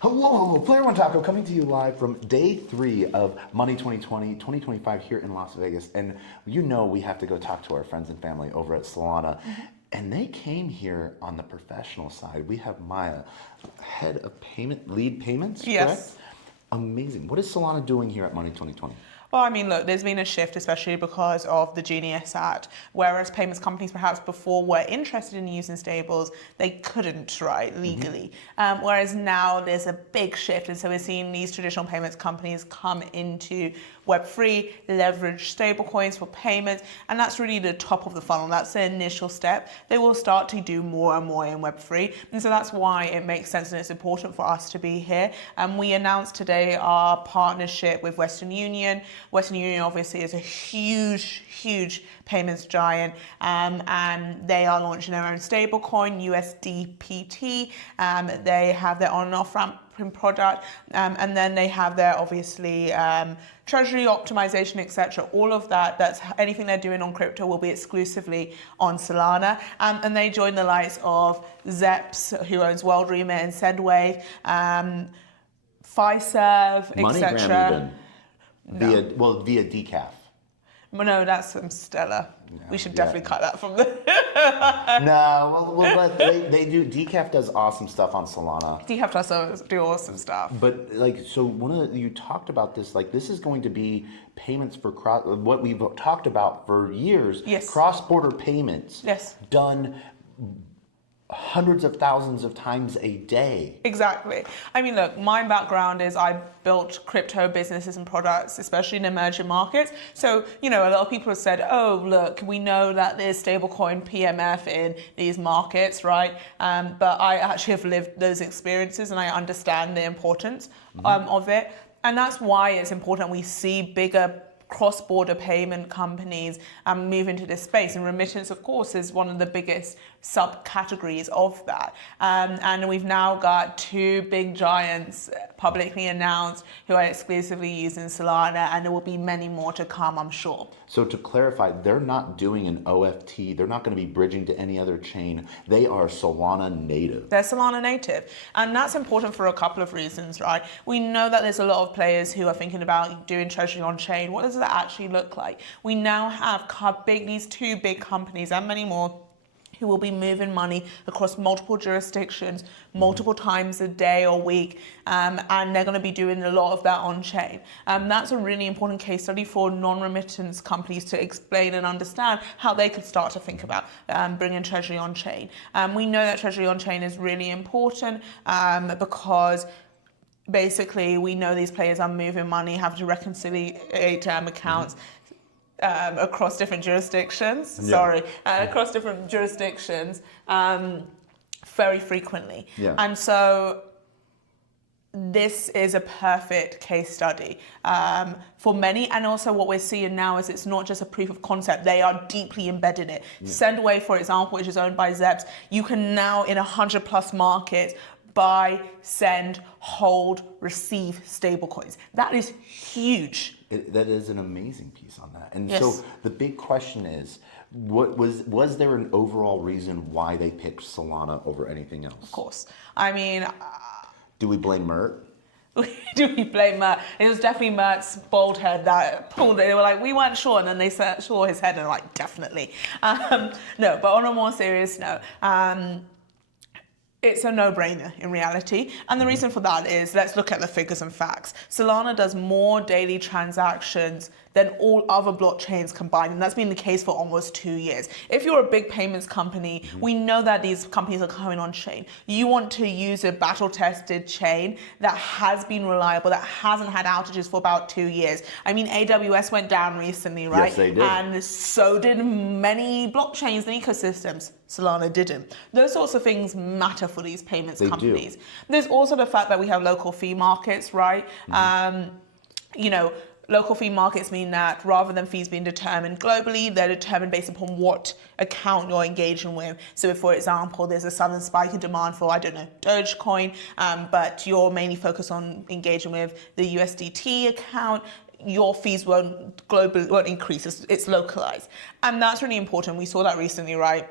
Hello, Player One Taco coming to you live from day 3 of Money 2025 here in Las Vegas. And you know we have to go talk to our friends and family over at Solana. And they came here on the professional side. We have Maya, head of lead payments, yes. Correct? Amazing. What is Solana doing here at Money 2020? Well, I mean, look, there's been a shift, especially because of the Genius Act, whereas payments companies perhaps before were interested in using stables, they couldn't, right, legally. Whereas now there's a big shift, and so we're seeing these traditional payments companies come into Web3, leverage stablecoins for payments, and that's really the top of the funnel. That's the initial step. They will start to do more and more in Web3, and so that's why it makes sense and it's important for us to be here. We announced today our partnership with Western Union. Western Union obviously is a huge payments giant, and they are launching their own stablecoin, USDPT. They have their on and off ramp product, and then they have their obviously treasury optimization, etc. All of that's anything they're doing on crypto will be exclusively on Solana, and they join the likes of Zeps, who owns World Remit and Sendwave, Fiserv, etc. Via decaf. No, that's from Stella. No, we should definitely cut that from the. No, they do. Decaf does awesome stuff on Solana. Decaf does do awesome stuff. But so you talked about this. Like, this is going to be payments for what we've talked about for years. Yes. Cross-border payments. Yes. Done hundreds of thousands of times a day. Exactly. I mean, look, my background is I built crypto businesses and products, especially in emerging markets. So, a lot of people have said, oh, look, we know that there's stablecoin PMF in these markets, right? But I actually have lived those experiences and I understand the importance of it. And that's why it's important we see bigger cross-border payment companies move into this space, and remittance, of course, is one of the biggest subcategories of that. And we've now got 2 big giants publicly announced who are exclusively using Solana, and there will be many more to come, I'm sure. So to clarify, they're not doing an OFT. They're not going to be bridging to any other chain. They are Solana native. They're Solana native. And that's important for a couple of reasons, right? We know that there's a lot of players who are thinking about doing treasury on chain. What does that actually look like? We now have these 2 big companies and many more who will be moving money across multiple jurisdictions, multiple times a day or week, and they're going to be doing a lot of that on-chain. That's a really important case study for non-remittance companies to explain and understand how they could start to think about bringing treasury on-chain. We know that treasury on-chain is really important because basically we know these players are moving money, have to reconciliate accounts, across different jurisdictions, across different jurisdictions very frequently. Yeah. And so this is a perfect case study for many. And also what we're seeing now is it's not just a proof of concept, they are deeply embedded in it. Yeah. Sendwave, for example, which is owned by Zeps, you can now in 100+ markets buy, send, hold, receive stablecoins. That is huge. That is an amazing piece on that. And yes. So the big question is, what was there an overall reason why they picked Solana over anything else? Of course. I mean, do we blame Mert? Do we blame Mert? It was definitely Mert's bald head that pulled it. They were like, we weren't sure, and then they saw his head and were like, definitely. No, but on a more serious note, it's a no-brainer in reality. And the reason for that is, let's look at the figures and facts. Solana does more daily transactions than all other blockchains combined. And that's been the case for almost 2 years. If you're a big payments company, we know that these companies are coming on chain. You want to use a battle-tested chain that has been reliable, that hasn't had outages for about 2 years. I mean, AWS went down recently, right? Yes, they did. And so did many blockchains and ecosystems. Solana didn't. Those sorts of things matter for these payments companies. There's also the fact that we have local fee markets, right? Local fee markets mean that rather than fees being determined globally, they're determined based upon what account you're engaging with. So if, for example, there's a sudden spike in demand for, Dogecoin, but you're mainly focused on engaging with the USDT account, your fees won't increase. It's localized, and that's really important. We saw that recently, right?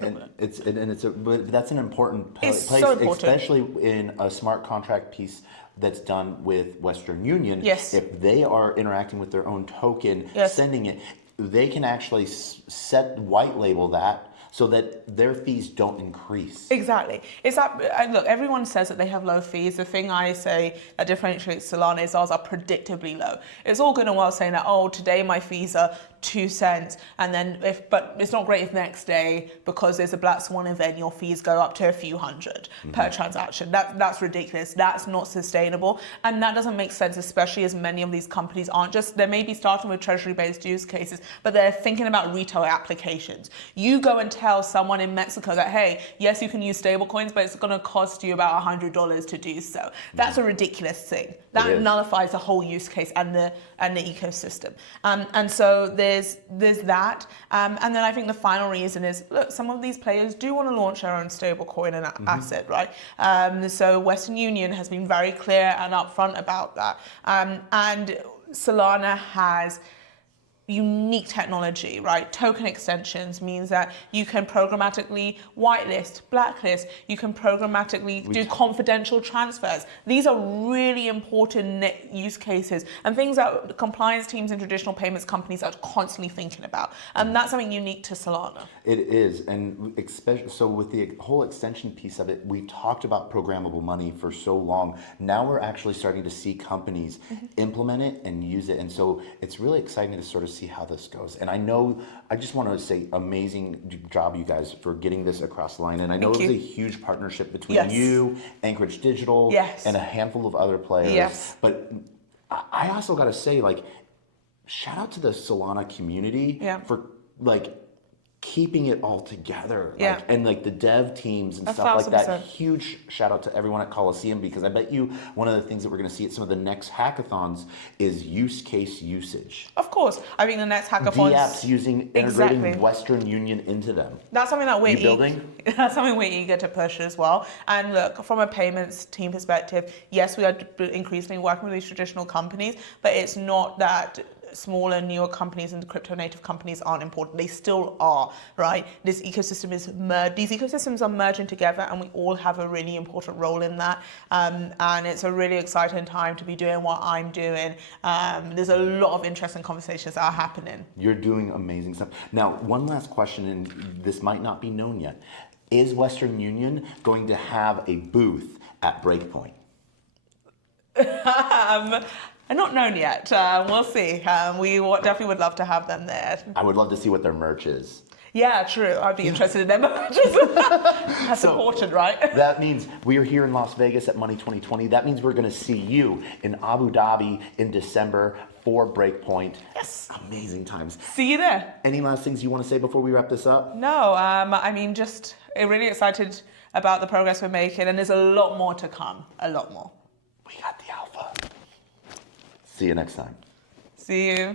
But that's an important place, so important. especially in a smart contract piece that's done with Western Union. Yes. If they are interacting with their own token, Yes. sending it, they can actually set white label that so that their fees don't increase. Exactly. It's that, and look, everyone says that they have low fees. The thing I say that differentiates Solana is ours are predictably low. It's all good and well saying that, oh, today my fees are 2 cents, and then but it's not great if next day, because there's a black swan event, your fees go up to a few hundred per transaction. That's ridiculous. That's not sustainable, and that doesn't make sense, especially as many of these companies aren't just, they may be starting with treasury-based use cases, but they're thinking about retail applications. You go and tell someone in Mexico that, hey, yes, you can use stablecoins, but it's going to cost you about $100 to do so. That's a ridiculous thing. That nullifies the whole use case and the ecosystem. And so there's that. And then I think the final reason is, look, some of these players do want to launch their own stablecoin and asset, right? So Western Union has been very clear and upfront about that. And Solana has unique technology, right? Token extensions means that you can programmatically whitelist, blacklist, you can programmatically do confidential transfers. These are really important use cases and things that compliance teams and traditional payments companies are constantly thinking about. And that's something unique to Solana. It is, and especially so with the whole extension piece of it, we talked about programmable money for so long. Now we're actually starting to see companies implement it and use it, and so it's really exciting to sort of see how this goes. And I just want to say amazing job, you guys, for getting this across the line. And I know it was a huge partnership between you, Anchorage Digital, and a handful of other players. But I also got to say, like, shout out to the Solana community for like keeping it all together, like, and like the dev teams and stuff like that. Huge shout out to everyone at Coliseum, because I bet you one of the things that we're going to see at some of the next hackathons is use case usage. Of course, I think the next hackathons, apps integrating Western Union into them. That's something that we're building. That's something we're eager to push as well. And look, from a payments team perspective, yes, we are increasingly working with these traditional companies, but it's not that smaller, newer companies and crypto native companies aren't important. They still are, right? This ecosystem is these ecosystems are merging together, and we all have a really important role in that. And it's a really exciting time to be doing what I'm doing. There's a lot of interesting conversations that are happening. You're doing amazing stuff. Now, one last question, and this might not be known yet. Is Western Union going to have a booth at Breakpoint? Not known yet. We'll see. We definitely would love to have them there. I would love to see what their merch is. Yeah, true. I'd be interested in their merches. That's important, right? That means we are here in Las Vegas at Money 2020. That means we're going to see you in Abu Dhabi in December for Breakpoint. Yes. Amazing times. See you there. Any last things you want to say before we wrap this up? No, I mean, just really excited about the progress we're making, and there's a lot more to come. A lot more. We got the alpha. See you next time. See you.